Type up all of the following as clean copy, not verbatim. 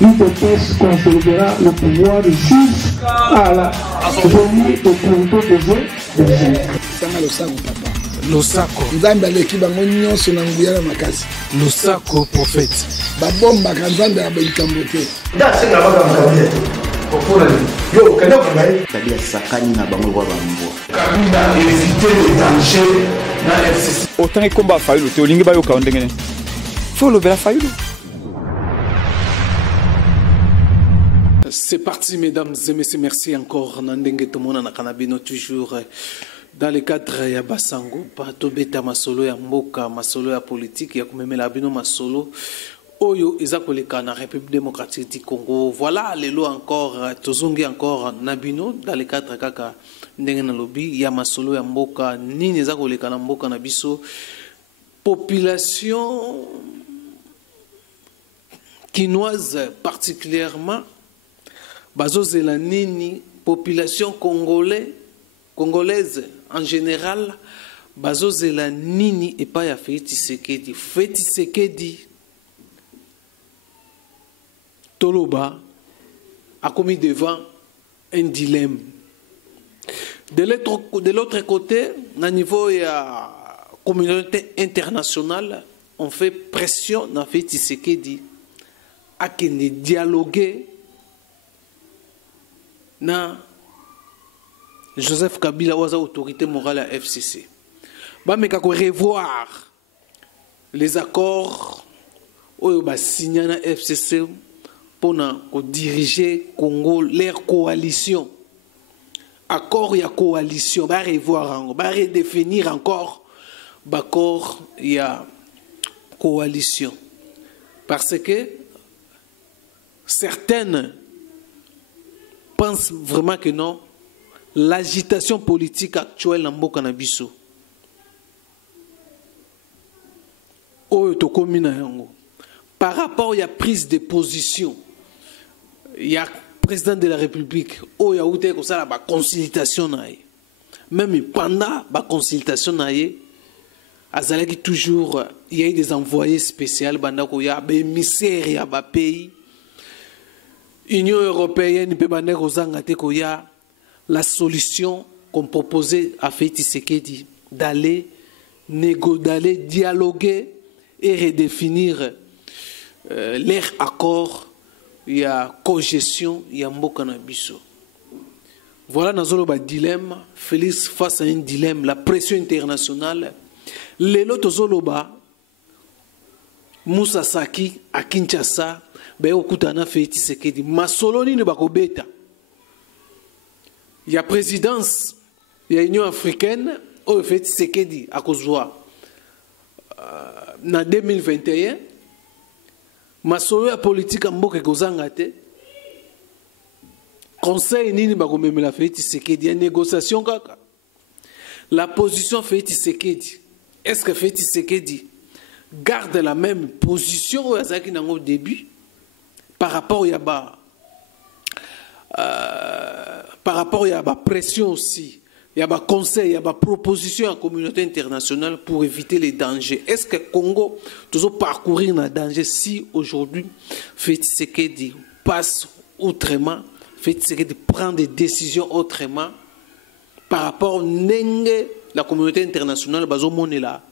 l'UDPS consolidera le pouvoir jusqu'à la venue de Congo des Losako. Nzambe aleki bango nyonso na nguya na makasi. Losako prophète. Babomba ka Nzambe abelikambo te. Ndasenga baka makabe. Kokona yo kana kangai. Tabia sakani na bango kwa bambo. Kabila éviter les dangers na FCC. Autant et combat faulu te olingi ba yo ka ondengene. Faut le bela faulu. C'est parti mesdames et messieurs, merci encore Nandenge Tomona na Kanabino toujours dans le cadre ya Basango pa to beta masolo ya mboka masolo ya politique ya kumemela bino masolo oyo eza koleka na République démocratique du Congo. Voilà lelo encore tozongi encore nabino dans le cadre kaka ndenge na lobby ya masolo ya mboka nini eza koleka na mboka na biso population quinoise particulièrement bazozela nini population congolaise en général bazozela nini et pas ya Félix Tshisekedi Toloba a commis devant un dilemme. De l'autre côté, au niveau de la communauté internationale, on fait pression na Félix Tshisekedi à qu'il ne dialoguer na Joseph Kabila ou autorité morale à FCC. Bah mais kako revoir les accords où bah signé na FCC pour diriger Congo leur coalition. Accord ya coalition bah revoir bah redéfinir encore bah accord ya coalition parce que certaines pensent vraiment que non. L'agitation politique actuelle en Mboka na biso par rapport à la prise de position, il y a président de la République il y a eu la consultation même pendant la consultation toujours il y a eu des envoyés spéciaux il y a des émissaires ya ba pays Union européenne peut y a la solution qu'on proposait à Félix Tshisekedi d'aller dialoguer et redéfinir leur accord, il y a cogestion, il y a mboka na biso. Voilà nazoloba dilemme, Félix face à un dilemme, la pression internationale. Lelo tozoloba Moussa Saki à Kinshasa, ben okutana Félix Tshisekedi masolo nini bakobeta. Il y a présidence, il y a Union africaine, au fait Tshisekedi à Kozwa. En 2021, ma solo politique en mboka kozangate. Conseil nini bakomeme la Félix Tshisekedi, une négociation kaka. La position Félix Tshisekedi, est-ce que Félix Tshisekedi garde la même position au début par rapport à la pression aussi, il y a des conseils, il y a des propositions à la communauté internationale pour éviter les dangers. Est-ce que le Congo doit parcourir le danger si aujourd'hui Félix Tshisekedi passe autrement, Félix Tshisekedi prend des décisions autrement par rapport à la communauté internationale, la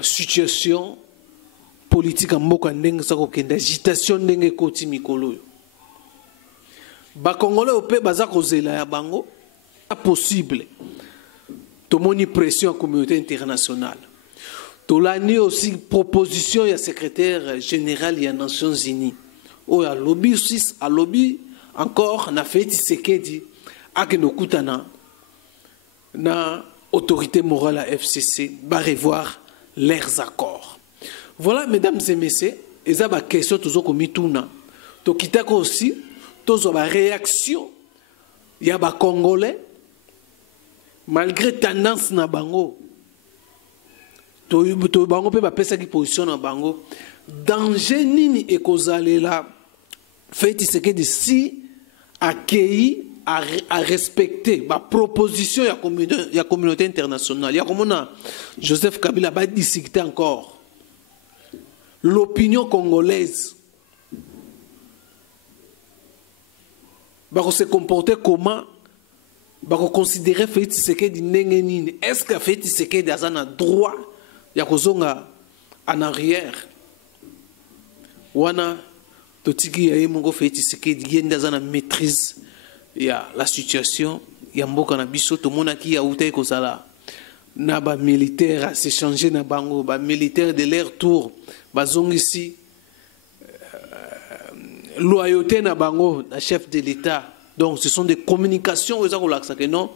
situation politique en Mboka d'agitation ndenge koti mikolo. Ba Congolais au pays baza kozela ya bango possible. Tomoni pression à la communauté internationale. Tolani aussi proposition ya secrétaire général des Nations Unies. O ya lobby aussi à lobby encore na Félix Tshisekedi akeno kutana na autorité morale à FCC va revoir leurs accords. Voilà mesdames et messieurs, eza ba question toujours komi tuna. To kitako aussi tozo ba réaction ya ba Congolais malgré tendance na bango to bango pe ba pesa ki position na bango danger nini ekozalela Félix Tshisekedi si accueilli à respecter ma proposition ya communauté internationale ya komona Joseph Kabila ba discuter encore l'opinion congolaise se comporter comment, considérer Félix Tshisekedi ndenge nini. Est-ce que Félix Tshisekedi a un droit ya kozonga en arrière? Wana totiki ya yemongo Félix Tshisekedi yenda za na maîtrise ya la situation ya mboka na biso to monaki ya utai kozala na ba militaire a s'échanger na bango ba militaire de leur tour bazongisi loyauté na bango na chef de l'État. Donc ce sont des communications aux gens que non,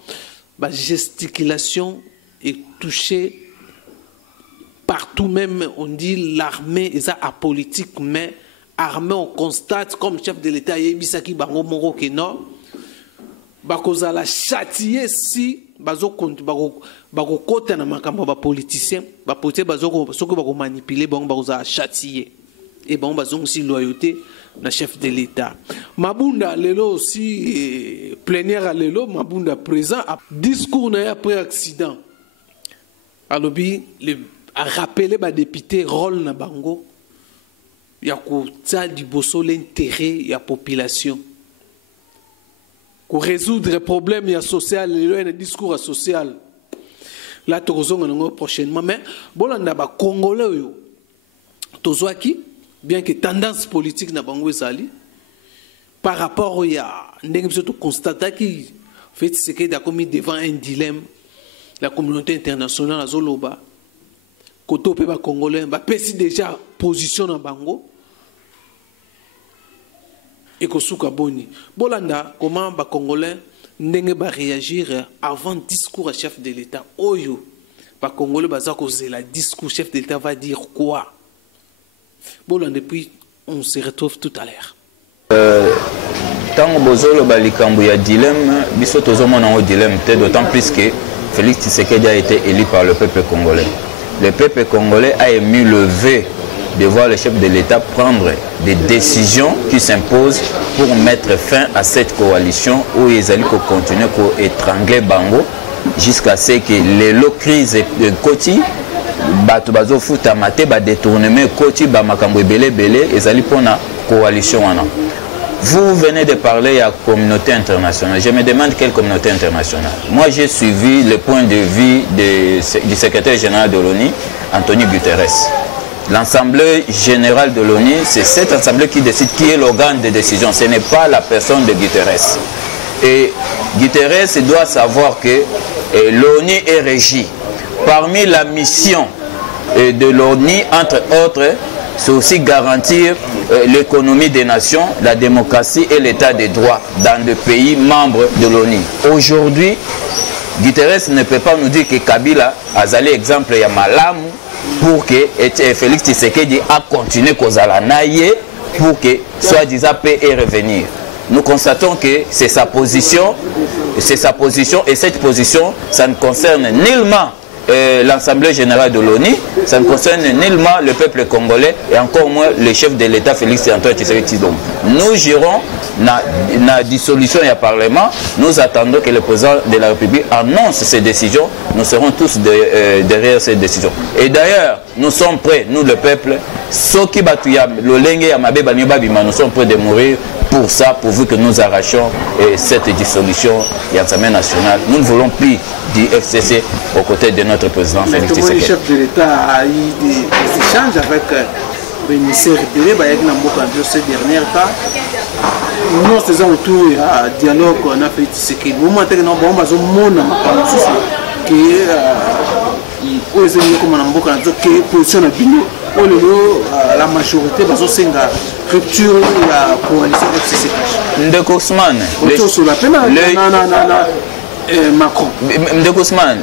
la gesticulation est touchée partout, même on dit l'armée est apolitique, mais armée on constate comme chef de l'État Yebisaki bango moro que non, bakoza la châtier si bazo côté na makambo ba politicien, ba politicien bazo manipuler bango bakoza châtier et bango bazo aussi loyauté na chef de l'État. Mabunda lelo aussi plénière à lelo Mabunda présent à discours na après accident. Alobi a rappelé ba député rôle na bango ya ko tsa liboso l'intérêt ya population. Ko résoudre problème ya social lelo un discours social. Là tozonga ngo prochainement mais bolanda ba congolais yo tozwaki bien que tendance politique na bango ezali par rapport à ndenge biso to constate ki fait ce que da commis devant un dilemme la communauté internationale azoloba koto pe ba congolais ba pesi déjà position na bango et ko suka boni bolanda comment ba congolais ndenge ba réagir avant discours à chef de l'État oyo ba congolais baza ko zela discours chef de l'État va dire quoi. Bon, depuis, on se retrouve tout à l'heure. Tant que Bozolo Balikambu y a dilemme, biso tozomon en dilemme, d'autant plus que Félix Tshisekedi a été élu par le peuple congolais. Le peuple congolais a ému le vœu de voir le chef de l'État prendre des décisions qui s'imposent pour mettre fin à cette coalition où ils allaient continuer à étrangler Bango jusqu'à ce que les lots crises de Koti bato bazo futa mate ba détournement koti ba makambo belé ezali pona coalition wana. Vous venez de parler à la communauté internationale. Je me demande quelle communauté internationale. Moi j'ai suivi le point de vue du secrétaire général de l'ONU, Antonio Guterres. L'Assemblée générale de l'ONU, c'est cette assemblée qui décide qui est l'organe de décision. Ce n'est pas la personne de Guterres. Et Guterres doit savoir que l'ONU est régie. Parmi la mission de l'ONU, entre autres, c'est aussi garantir l'économie des nations, la démocratie et l'état de droit dans les pays membres de l'ONU. Aujourd'hui, Guterres ne peut pas nous dire que Kabila a zali exemple ya malamu pour que Félix Tshisekedi a continué kozala naye pour que soi-disant paix et revenir. Nous constatons que c'est sa position et cette position, ça ne concerne nullement l'Assemblée générale de l'ONU, ça ne concerne nullement le peuple congolais et encore moins le chef de l'État Félix Antoine Tshisekedi. Nous gérons la dissolution et le Parlement, nous attendons que le président de la République annonce ses décisions, nous serons tous derrière ces décisions. Et d'ailleurs, nous sommes prêts, nous le peuple, nous sommes prêts de mourir pour ça, pourvu que nous arrachions cette dissolution et l'Assemblée nationale. Nous ne voulons plus du FCC aux côtés de notre président Félix Tshisekedi. Le chef de l'État a eu des échanges avec le ministère de ces derniers temps. Nous faisons autour un dialogue on a fait Tshisekedi. Au moment où nous la majorité de la rupture de la coalition FCC. Ndeko Ousmane,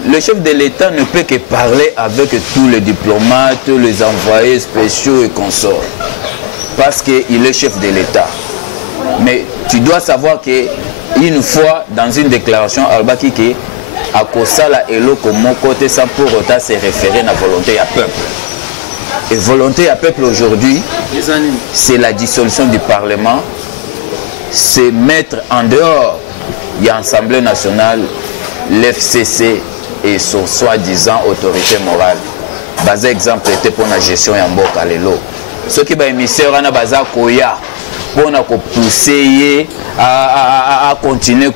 le chef de l'État ne peut que parler avec tous les diplomates, les envoyés spéciaux et consorts. Parce qu'il est chef de l'État. Mais tu dois savoir qu'une fois, dans une déclaration, Albaki qui a Kosala et l'eau comme mon côté sans pour autant se référer à la volonté à peuple. Et volonté à peuple aujourd'hui, c'est la dissolution du Parlement, c'est mettre en dehors de l'Assemblée nationale l'FCC et son soi-disant autorité morale. Bas exemple était pour la gestion de Mboka Lelo. Ce qui va émissaire à Baza Koya pour pousser à continuer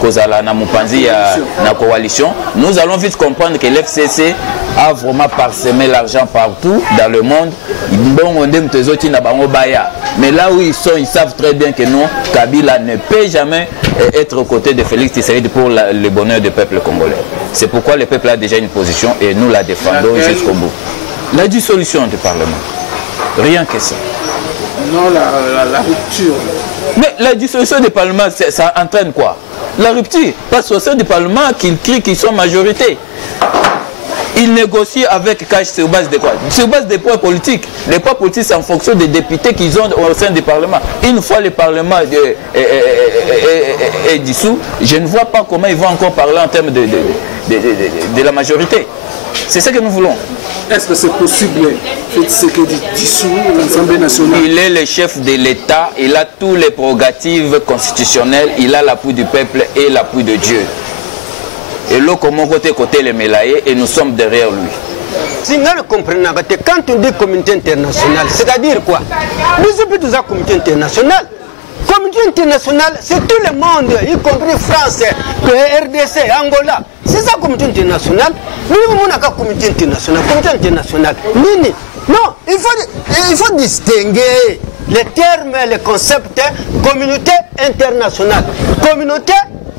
kozala na mopanzi ya na coalition. Nous allons vite comprendre que l'FCC a vraiment parsemé l'argent partout dans le monde. Mais là où ils sont, ils savent très bien que non, Kabila ne peut jamais être aux côtés de Félix Tshisekedi pour le bonheur du peuple congolais. C'est pourquoi le peuple a déjà une position et nous la défendons jusqu'au bout. La dissolution du Parlement. Rien que ça. Non, la rupture. Mais la dissolution du Parlement, ça entraîne quoi? La rupture. Parce qu'au sein du Parlement, qu'ils crient qu'ils sont majorité. Ils négocient avec Cash sur base de quoi? Sur base des points politiques. Les points politiques, c'est en fonction des députés qu'ils ont au sein du Parlement. Une fois le Parlement est dissous, je ne vois pas comment ils vont encore parler en termes de la majorité. C'est ce que nous voulons. Est-ce que c'est possible que dissous l'Assemblée nationale? Il est le chef de l'État, il a toutes les prérogatives constitutionnelles, il a l'appui du peuple et l'appui de Dieu. Et là, comment côté les mélaillés, et nous sommes derrière lui. Si nous comprenons, quand on dit communauté internationale, c'est-à-dire quoi? Nous sommes tous la communauté internationale. Communauté internationale, c'est tout le monde, y compris France, RDC, Angola. C'est ça la communauté internationale. Nous avons une communauté internationale. Communauté internationale. Non, il faut distinguer les termes, les concepts. Communauté internationale. Communauté,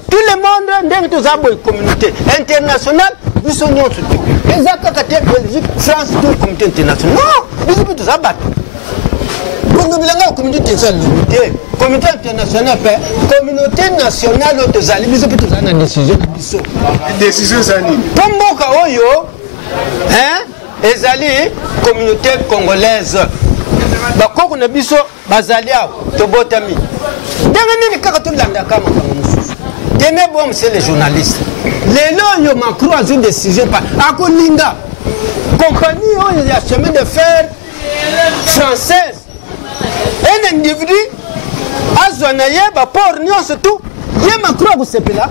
tout le monde, nous avons une communauté internationale. Nous sommes tous. Les accords Belgique, France, toute la communauté internationale. Non, nous sommes tous abattus. Communauté internationale, communauté nationale, décision Zani. Ezali communauté congolaise. Bakoko na biso bazali awo tobotami. Ndenge nini kaka tolanda kama mususu. Tene bom c'est les journalistes. Lelo yo Macron a une décision pas akolinga. Compagnie oyo ya chemin de fer française. Un individu a zonaye ba port nyonso tout. Ye Macron ko sepela.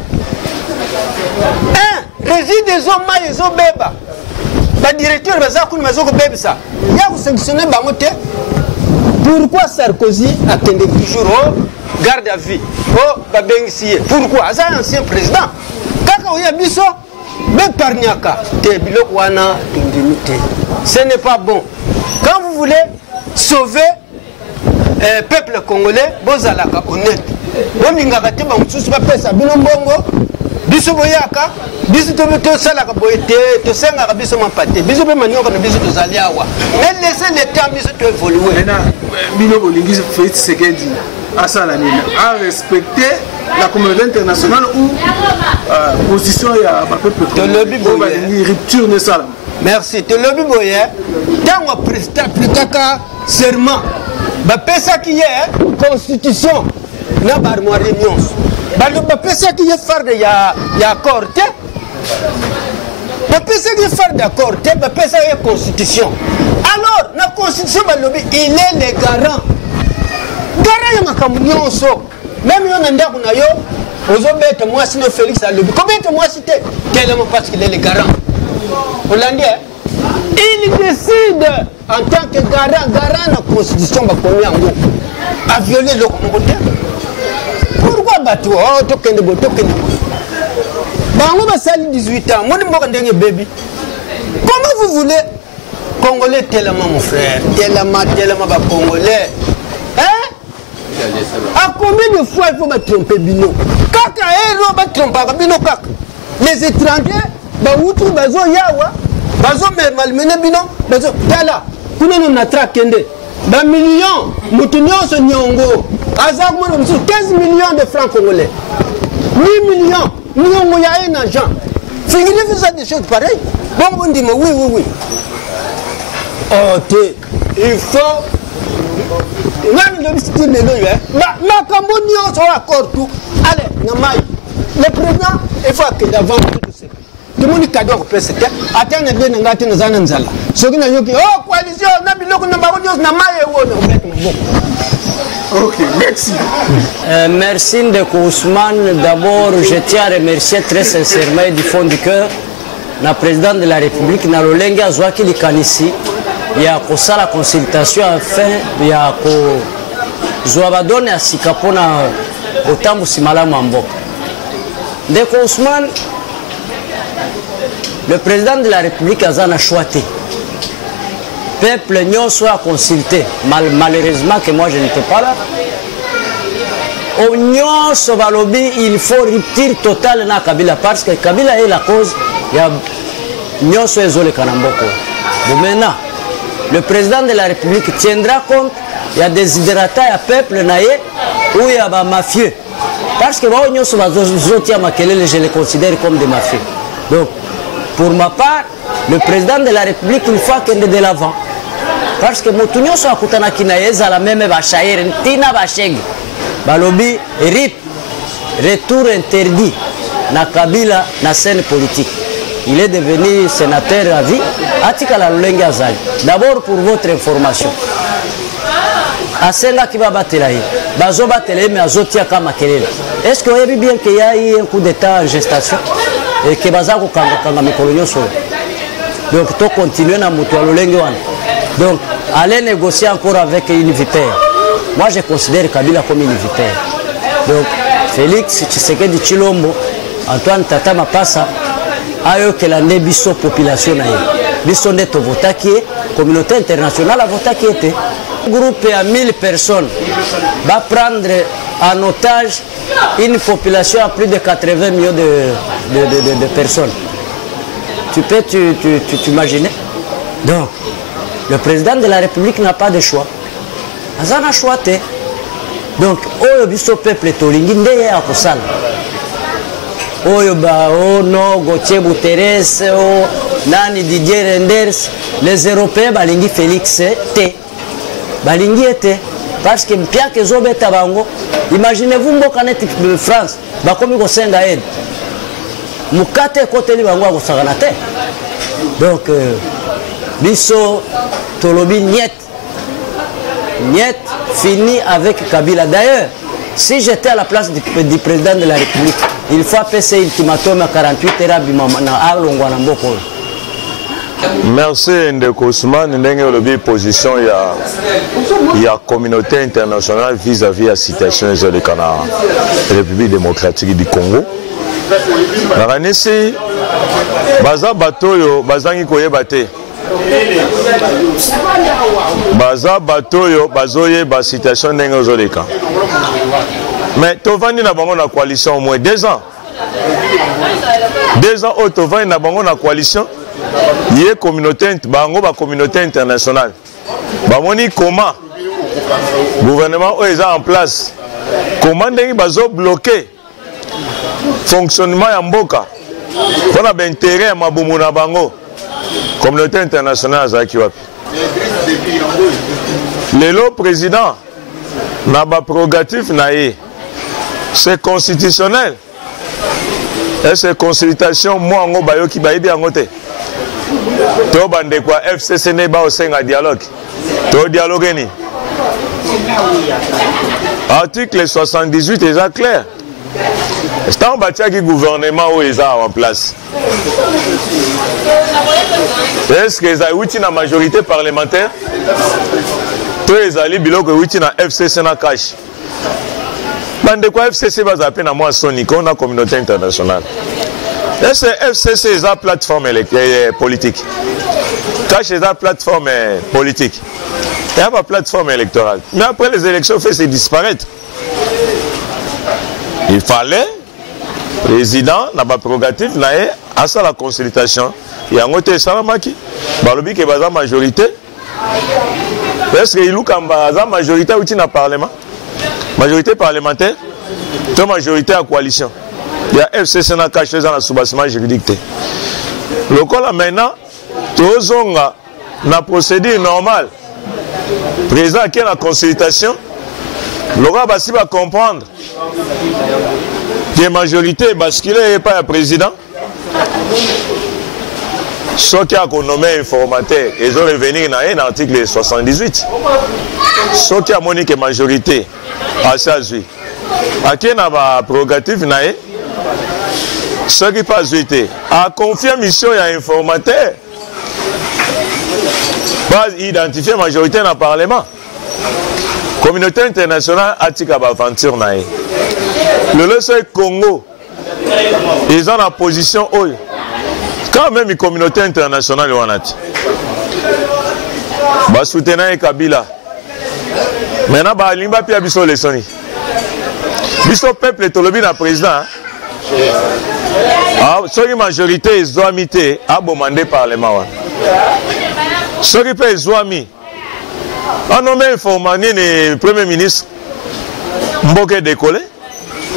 Régime des hommes et des beba. Le directeur de la sanctionné. Pourquoi Sarkozy a tenu toujours au garde à vie? Pourquoi? C'est un ancien président. Ce n'est pas bon. Quand vous voulez sauver le peuple congolais, vous allez être honnête. Vous allez être biso boyaka biso to sala ka boyete to senga ka biso mapate biso pe manyoka na biso to zaliawa mais laissez le temps biso to évoluer na bino bolingi Félix Tshisekedi asala nini a respecter la communauté internationale ou position ya ba peuple to lobby boye rupture ne sala. Merci to lobby boye tango président serment ba pesa qui est constitution na barmoire nyonso. Le PC qui est faire de l'accord, le PC qui est faire d'accord, le PC est la constitution. Alors, la constitution, il est le garant. Garant, il y a même si on a moi, si Félix a lobby. Combien de mois c'était? Tellement parce qu'il est le garant. Hollandais, il décide en tant que garant la constitution, à violer le communauté. Pourquoi bateau? Oh, token de boto, token de boto. Bango basali 18 ans. Moi, je suis baby. Comment vous voulez? Congolais tellement, mon frère. Tellement, Congolais. Hein? À combien de fois il faut me tromper, Bino? Kaka, héros, va tromper, Bino, kaka. Les étrangers, Baoutou, Bazo, Yawa, Bazo, malmené, Bino, Bazo, Tala, Kounou, Natra, Kende. D'un million, Moutounion, ce Nyongo. 15 millions de francs congolais. 8 millions. Nous y a un agent. Figurez-vous des choses pareilles. Bon, on dit, oui. Oh, il faut. Même le style de l'œil, la Cambodge soit accord tout. Allez, le président, il faut que d'avant tout ça. Tout le monde est cadeau pour ce que attendez bien ngati na zananzala. Ceux qui n'ont yoki, oh coalition, na biloko na baronnios na maye wono. Ok, merci. Merci Ndeko Ousmane. D'abord, je tiens à remercier très sincèrement et du fond du cœur la présidente de la République, Nalolenga Azwaki Likanisi. Il y a la consultation, enfin, il y a Zouabadone à Sikapona Otambu Simala Mambok. Ndeko Ousmane, le président de la République a choisi. Peuple n'y soit consulté. Malheureusement que moi je n'étais pas là. Oignon Sobalobi, il faut rupture totale na Kabila parce que Kabila est la cause. Il y a Nyon Soezole Kanamboko. Bon, maintenant, le président de la République tiendra compte. Il y a des hydratats à peuple naïe où il y a des mafieux. Parce que Nyon Soezole, je les considère comme des mafieux. Donc, pour ma part, le président de la République, il faut qu'il de l'avant. Parce que Motunyo soit Koutana Kinaïs à la même Bachaïr, Tina Bacheg. Balobi, RIP, retour interdit na Kabila, na scène politique. Il est devenu sénateur à vie. Atikala Lulenga Azali. D'abord pour votre information. Asenga qui va battre là. Bazo battre mais azotia kama kelele. Est-ce que vous avez bien qu'il y a eu un coup d'état en gestation et que Bazako kanga mikolonyo solo. Donc to continuer na mutu Lulenga wana. Donc allez négocier encore avec une vipère. Moi, je considère Kabila comme une vipère. Donc, Félix Tshisekedi Tshilombo, Antoine Tata Mapassa, a eu que la nébiso population. Biso net vota qui est, communauté internationale a voté qui était. Un groupe à 1000 personnes va prendre en otage une population à plus de 80 millions de personnes. Tu peux t'imaginer? Donc, le président de la République n'a pas de choix. Azana choité. Donc, oyo biso peuple tolingi ndeye ya kosala. Oyo ba no Gauthier Bouteres o nani Didier Renders, les Européens balingi Félix T. Balingi était parce que mpia ke zobeta bango. Imaginez-vous mboka net France, ba komi ko senga aide. Mukate koteli bango akosakana te. Donc biso tolobi niet fini avec Kabila. D'ailleurs, si j'étais à la place du président de la République, il faut passer ultimatum à 48 heures à Longwana Mboko. Merci Ndeko Ousmane. Ndenge lobi position il y a communauté internationale vis-à-vis de la situation de la République démocratique du Congo. Naranisi baza batoyo bazangi koyebate. Baza batoyo bazoye ba situation ndenge ozoleka. Mais tovandi na bango na coalition au moins 2 ans. 2 ans au tovandi na bango na coalition. Yé communauté bango ba communauté internationale. Bamoni comment gouvernement est en place. Comment ndenge bazo bloquer fonctionnement ya mboka. Pona ba intérêt ya mabumu na bango. Communauté internationale azaki wapi. Le président n'a pas prérogatif naïe. C'est constitutionnel. Et c'est consultation moi ngo bayoki bayibi angote. To bande kwa FCC ne ba osenga dialogue. To dialogue ni. Article 78 est clair. C'est un bâtiment qui gouvernement où ils sont en place. Est-ce qu'ils ont une majorité parlementaire? Tous les alliés biloko ont na FCC na cash. Bande quoi FCC va zapper na moi son icône na communauté internationale. Est-ce que FCC est une plateforme politique? Cash est une plateforme politique. Il n'y a pas de plateforme électorale. Mais après les élections, fait se disparaître. Il fallait, le président n'a pas prérogative, à ça la consultation. Il y a un autre Salamaki, Balobi qui est la majorité. Est-ce qu'il y a une majorité dans le Parlement? Majorité parlementaire, une majorité à coalition. Il y a FCC qui a caché dans le soubassement juridique. Le cas maintenant, tous ont la procédure normale. Le président qui est la consultation, le gars va comprendre que la majorité basculée n'est pas le président. Ceux qui ont nommé informateur, ils ont revenu dans l'article 78. Ceux qui ont montré que la majorité a choisi. À qui n'a pas prérogative, ceux qui pas joué, a confié mission à informateur. Pas identifier la majorité dans le Parlement. communauté internationale atika ba aventure na ye le leso Congo ils ont la position oyo quand même la communauté internationale wanati ba soutenir Kabila maintenant ba limba pia biso lesoni biso peuple tolobi na président soki majorité ezwami te abomande parlement wana soki mpe ezwami anome informani ni premier ministre mboka décollé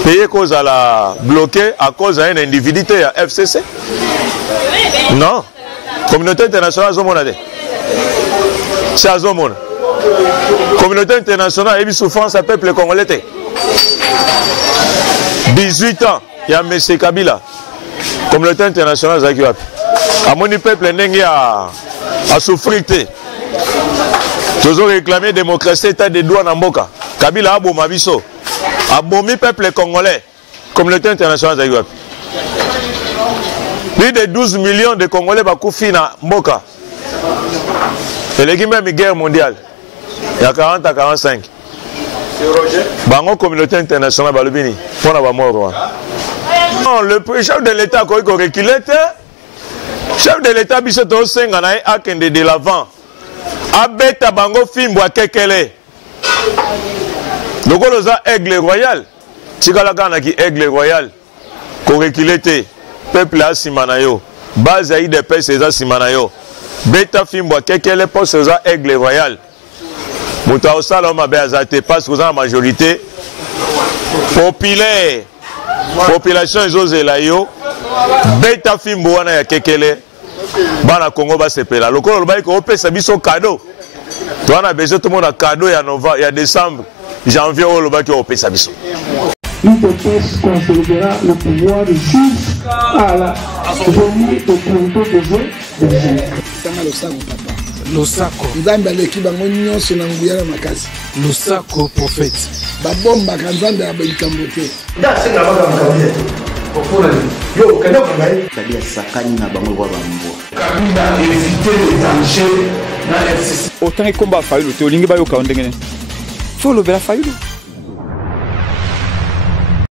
paye kozala bloqué à cause d'un individu te ya FCC non communauté internationale azomona te si azomona communauté internationale ebi souffrance à peuple congolais te 18 ans il y a M. Kabila communauté internationale zaki wapi amoni peuple ndenge a souffrir te toujours réclamer démocratie état de droit na mboka Kabila aboma biso abomi peuple congolais communauté internationale zaki wapi plus de 12 millions de Congolais bakufi na mboka eleki même guerre mondiale il y a 40 à 45 bango communauté internationale balobini pona ba mort non le chef de l'état ko reculer chef de l'état biso to senga na akende de l'avant abeta bango fimbo akekele lokolo za aigle royal tikala kana ki aigle royal ko reculer peuple asima na yo base ya IDPS eza sima na yo beta fimbo akekele poste za aigle royal moto osala mabe azate parce que la majorité populaire population ezozela yo beta fimbo wana ya kekele bana Congo basepela lokolo lobai ko opesa biso cadeau to wana besoin tout monde cadeau ya novembre ya décembre janvier o lobai ko opesa biso l'IDPS consolidera le pouvoir jusqu'à la venue de Congo Losako nzambe aleki bango nyonso na nguya na makasi Losako prophète babombaka nzambe ya balikambo te ndasenga baka makabila okona yo kenda kangai Kabila sakani na bango kwa bambwa Kabila éviter les dangers na FCC autant ekomba fayulu te olingi bayoka ndenge nini fo lobela fayulu